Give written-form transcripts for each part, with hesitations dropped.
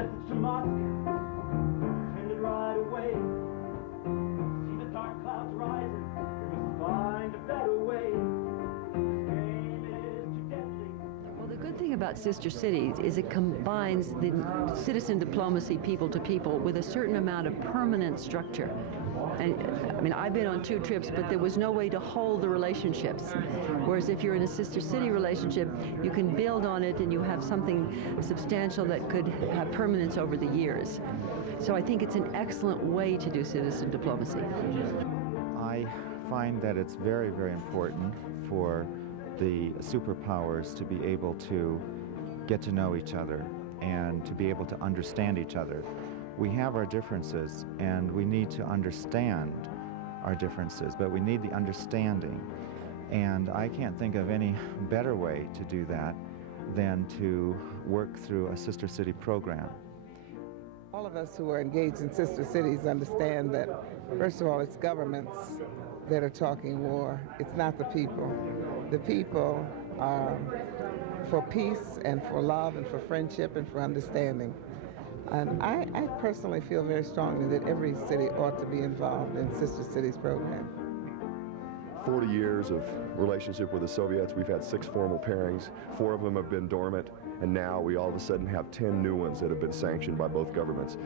message to Moscow, send it right away. See the dark clouds rising, we must find a better way. This game is too deadly. Well, the good thing about Sister Cities is it combines the citizen diplomacy people to people with a certain amount of permanent structure. And I mean, I've been on 2 trips, but there was no way to hold the relationships. Whereas if you're in a sister city relationship, you can build on it and you have something substantial that could have permanence over the years. So I think it's an excellent way to do citizen diplomacy. I find that it's very, very important for the superpowers to be able to get to know each other and to be able to understand each other. We have our differences, and we need to understand our differences, but we need the understanding. And I can't think of any better way to do that than to work through a sister city program. All of us who are engaged in sister cities understand that, first of all, it's governments that are talking war. It's not the people. The people are for peace and for love and for friendship and for understanding. And I personally feel very strongly that every city ought to be involved in Sister Cities program. 40 years of relationship with the Soviets. We've had 6 formal pairings. 4 of them have been dormant, and now we all of a sudden have 10 new ones that have been sanctioned by both governments.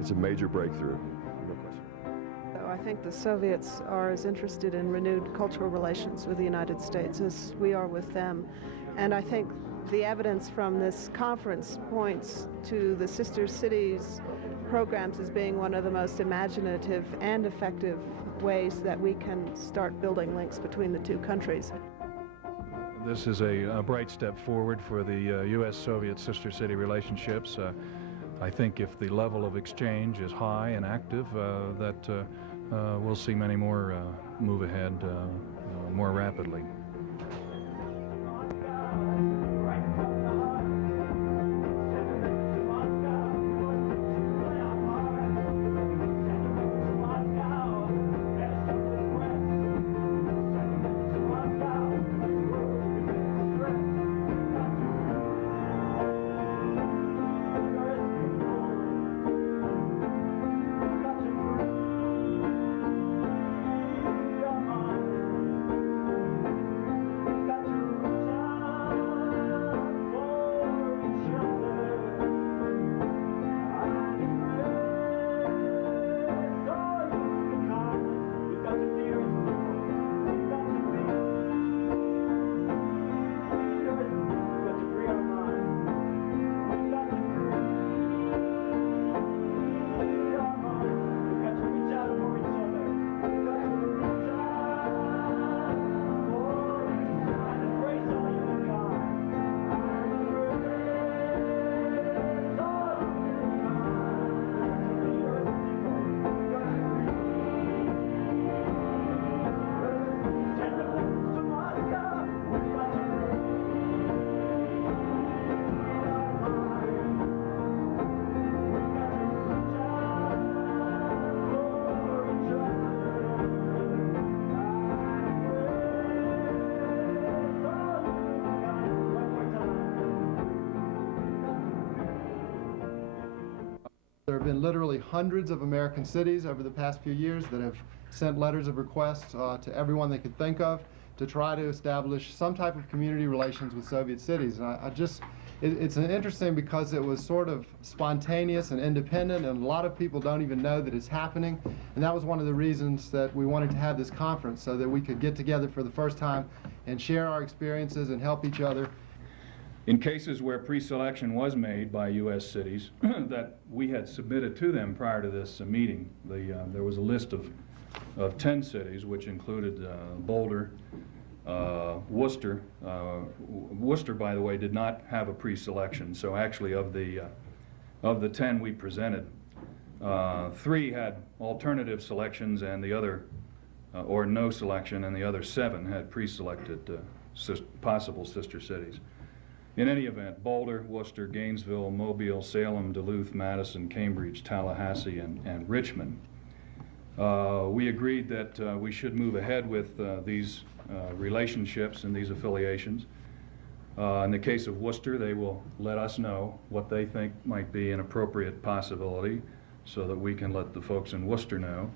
It's a major breakthrough. No question. I think the Soviets are as interested in renewed cultural relations with the United States as we are with them. And I think the evidence from this conference points to the Sister Cities programs as being one of the most imaginative and effective ways that we can start building links between the 2 countries. This is a bright step forward for the U.S.-Soviet sister city relationships. I think if the level of exchange is high and active, that we'll see many more move ahead more rapidly. There have been literally hundreds of American cities over the past few years that have sent letters of request to everyone they could think of to try to establish some type of community relations with Soviet cities. And it's interesting because it was sort of spontaneous and independent, and a lot of people don't even know that it's happening. And that was one of the reasons that we wanted to have this conference, so that we could get together for the first time and share our experiences and help each other. In cases where pre-selection was made by U.S. cities that we had submitted to them prior to this meeting, there was a list of 10 cities, which included Boulder, Worcester. Worcester, by the way, did not have a pre-selection, so actually of the 10 we presented, 3 had alternative selections, and the other, or no selection, and the other 7 had pre-selected possible sister cities. In any event, Boulder, Worcester, Gainesville, Mobile, Salem, Duluth, Madison, Cambridge, Tallahassee, and Richmond. We agreed that we should move ahead with these relationships and these affiliations. In the case of Worcester, they will let us know what they think might be an appropriate possibility so that we can let the folks in Worcester know.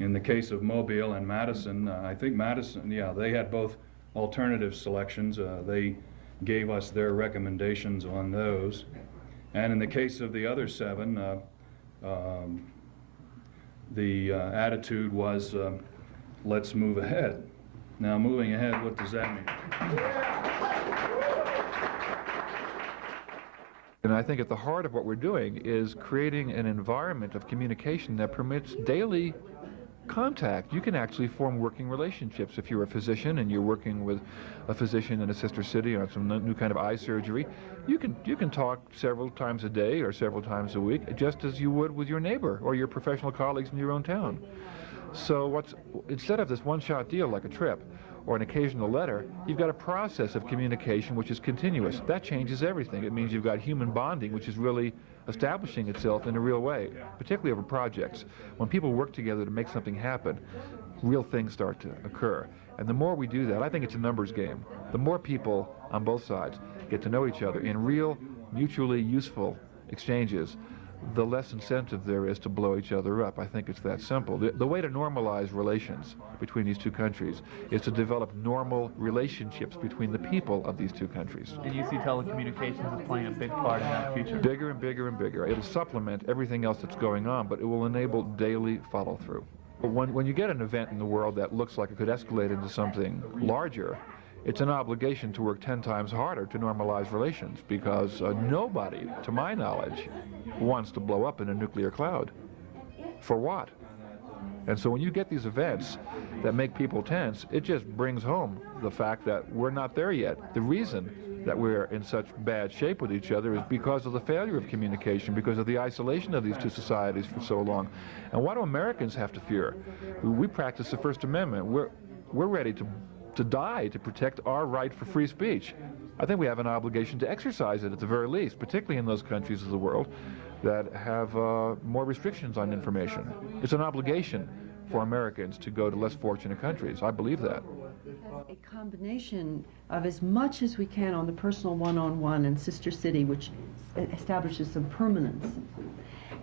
In the case of Mobile and Madison, I think Madison, yeah, they had both alternative selections. They gave us their recommendations on those. And in the case of the other 7, the attitude was, let's move ahead. Now, moving ahead, what does that mean? And I think at the heart of what we're doing is creating an environment of communication that permits daily contact. You can actually form working relationships. If you're a physician and you're working with a physician in a sister city on some new kind of eye surgery, you can talk several times a day or several times a week, just as you would with your neighbor or your professional colleagues in your own town. So instead of this one-shot deal like a trip or an occasional letter, you've got a process of communication which is continuous. That changes everything. It means you've got human bonding, which is really establishing itself in a real way, particularly over projects. When people work together to make something happen, real things start to occur. And the more we do that, I think it's a numbers game. The more people on both sides get to know each other in real, mutually useful exchanges, the less incentive there is to blow each other up. I think it's that simple. The way to normalize relations between these two countries is to develop normal relationships between the people of these two countries. And you see telecommunications as playing a big part in that future? Bigger and bigger and bigger. It'll supplement everything else that's going on, but it will enable daily follow-through. When you get an event in the world that looks like it could escalate into something larger, it's an obligation to work 10 times harder to normalize relations, because nobody, to my knowledge, wants to blow up in a nuclear cloud. For what? And so when you get these events that make people tense, it just brings home the fact that we're not there yet. The reason that we're in such bad shape with each other is because of the failure of communication, because of the isolation of these two societies for so long. And what do Americans have to fear? We practice the First Amendment. We're ready to die to protect our right for free speech. I think we have an obligation to exercise it at the very least, particularly in those countries of the world that have more restrictions on information. It's an obligation for Americans to go to less fortunate countries. I believe that. A combination of as much as we can on the personal one-on-one and Sister City, which establishes some permanence,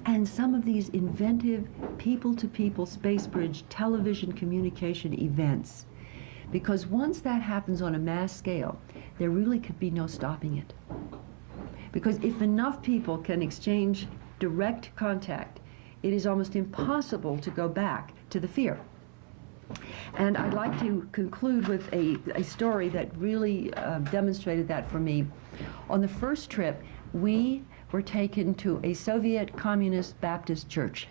and some of these inventive people-to-people space bridge television communication events. Because once that happens on a mass scale, there really could be no stopping it. Because if enough people can exchange direct contact, it is almost impossible to go back to the fear. And I'd like to conclude with a story that really demonstrated that for me. On the first trip, we were taken to a Soviet Communist Baptist church.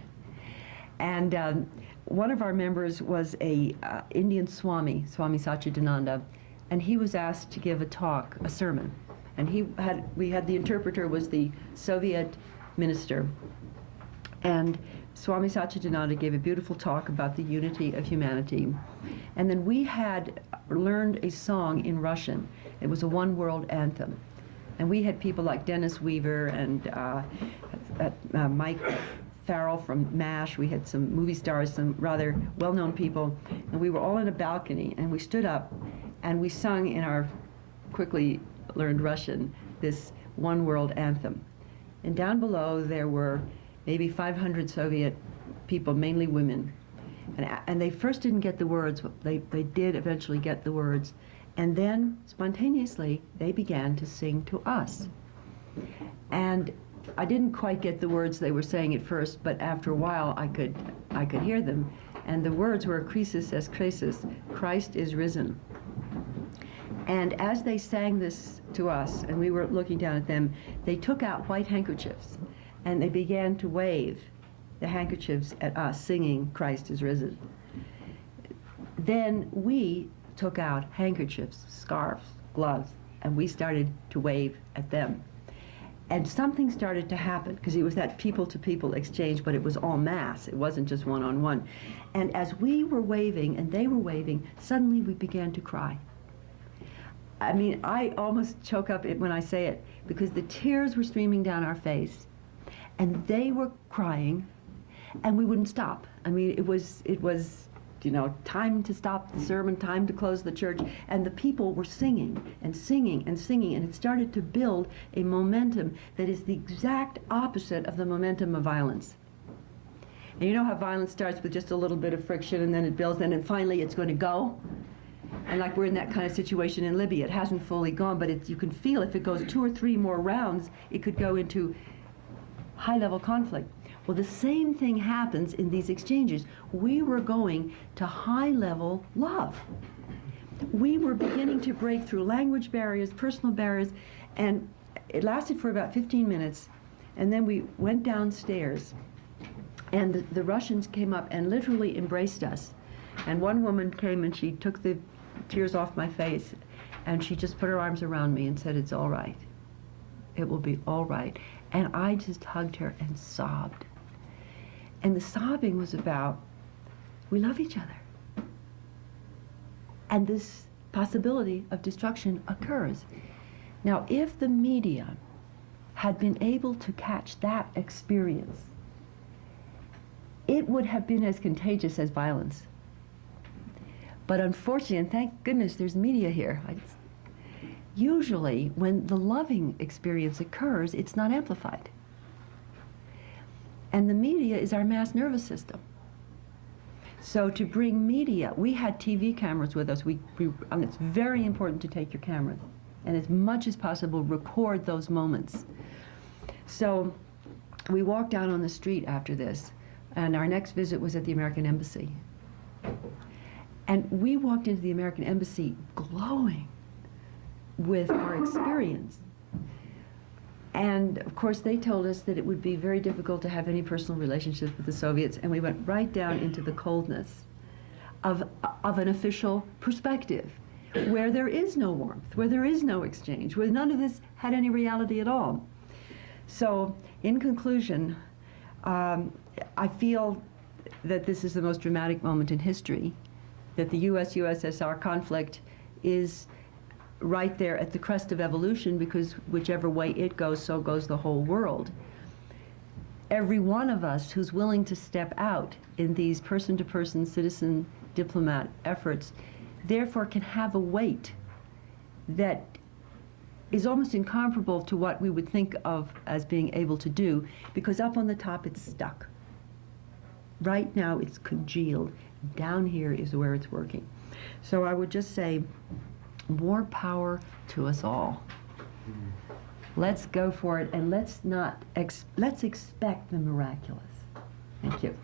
And one of our members was a Indian Swami, Swami Satchidananda, and he was asked to give a talk, a sermon. And we had the interpreter was the Soviet minister. And Swami Satchidananda gave a beautiful talk about the unity of humanity. And then we had learned a song in Russian. It was a one world anthem. And we had people like Dennis Weaver and Mike Farrell from MASH. We had some movie stars, some rather well-known people. And we were all in a balcony. And we stood up and we sung in our quickly learned Russian this one world anthem. And down below there were maybe 500 Soviet people, mainly women. And they first didn't get the words, but they did eventually get the words. And then, spontaneously, they began to sing to us. And I didn't quite get the words they were saying at first, but after a while I could hear them. And the words were Christus es Christus, Christ is risen. And as they sang this to us, and we were looking down at them, they took out white handkerchiefs, and they began to wave the handkerchiefs at us, singing, Christ is risen. Then we took out handkerchiefs, scarves, gloves, and we started to wave at them. And something started to happen, because it was that people-to-people exchange, but it was en masse. It wasn't just one-on-one. And as we were waving and they were waving, suddenly we began to cry. I mean, I almost choke up when I say it, because the tears were streaming down our face, and they were crying, and we wouldn't stop. I mean, it was you know, time to stop the sermon, time to close the church, and the people were singing and singing and singing, and it started to build a momentum that is the exact opposite of the momentum of violence. And you know how violence starts with just a little bit of friction, and then it builds, and then finally it's going to go? And like we're in that kind of situation in Libya. It hasn't fully gone, but you can feel if it goes 2 or 3 more rounds, it could go into high-level conflict. Well, the same thing happens in these exchanges. We were going to high-level love. We were beginning to break through language barriers, personal barriers, and it lasted for about 15 minutes, and then we went downstairs, and the Russians came up and literally embraced us. And one woman came and she took the tears off my face, and she just put her arms around me and said, "It's all right. It will be all right." And I just hugged her and sobbed. And the sobbing was about, we love each other. And this possibility of destruction occurs. Now, if the media had been able to catch that experience, it would have been as contagious as violence. But unfortunately, and thank goodness there's media here, usually when the loving experience occurs, it's not amplified. And the media is our mass nervous system. So to bring media, we had TV cameras with us. And it's very important to take your cameras and as much as possible record those moments. So we walked out on the street after this, and our next visit was at the American Embassy. And we walked into the American Embassy glowing with our experience. And of course they told us that it would be very difficult to have any personal relationships with the Soviets, and we went right down into the coldness of an official perspective, where there is no warmth, where there is no exchange, where none of this had any reality at all. So in conclusion, I feel that this is the most dramatic moment in history, that the US-USSR conflict is right there at the crest of evolution, because whichever way it goes, so goes the whole world. Every one of us who's willing to step out in these person-to-person citizen diplomat efforts, therefore can have a weight that is almost incomparable to what we would think of as being able to do, because up on the top it's stuck. Right now it's congealed. Down here is where it's working. So I would just say, more power to us all. Let's go for it, and let's expect the miraculous. Thank you.